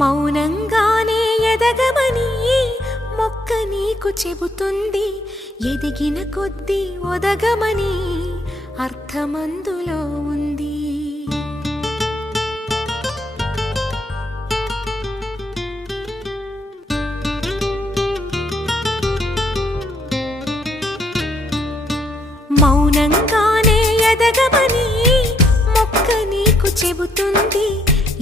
మౌనంగానే ఎదగమని మొక్క నీకు చెబుతుంది. ఎదిగిన కొద్దీ ఒదగమని అర్థమందులో ఉంది. మౌనంగానే ఎదగమని మొక్క నీకు చెబుతుంది.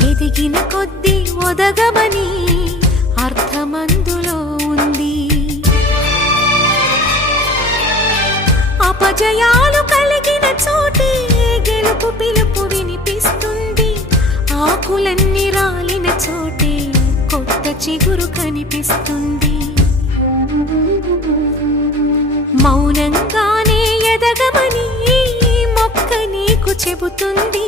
ఎదిగిన కొద్దీ ఒదగమని అర్థమందులో ఉంది. అపజయాలు కలిగిన చోటే గెలుపు పిలుపు వినిపిస్తుంది. ఆకులన్నీ రాలిన చోటే కొత్త చిగురు కనిపిస్తుంది. మౌనంగానే ఎదగమని మొక్క నీకు చెబుతుంది.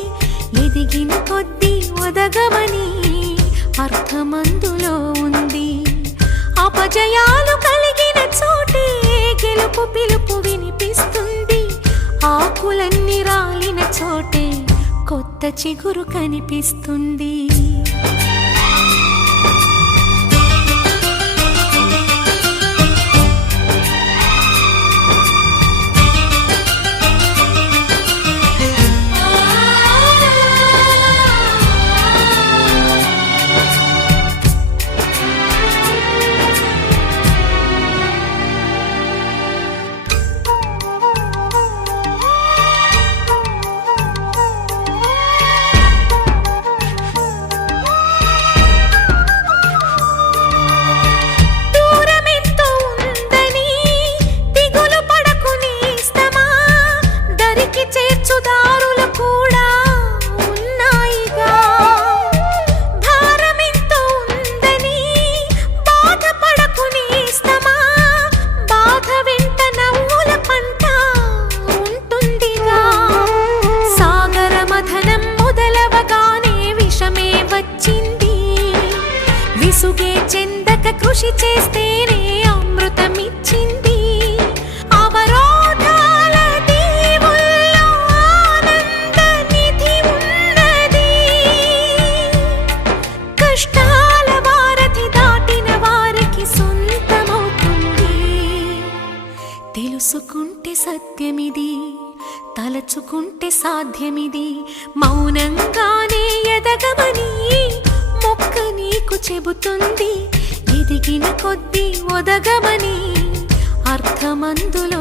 ఎదిగిన కొద్దీ ఒదగమని అర్థమందులో ఉంది. అపజయాలు కలిగిన చోటే గెలుపు పిలుపు వినిపిస్తుంది. ఆకులన్నీ రాలిన చోటే కొత్త చిగురు కనిపిస్తుంది. విసుగే చెందక కృషి చేస్తేనే అమృతమిచ్చింది. అవరోధాల దీవుల్లో ఆనంద నిధి ఉన్నది. కష్టాల వారధి దాటిన వారికి సొంతమవుతుంది. తెలుసుకుంటే సత్యమిది, తలచుకుంటే సాధ్యమిది. మౌనంగానే ఎదగమని మొక్క నీకు చెబుతుంది. ఎదిగిన కొద్దీ ఒదగమని అర్థమందులో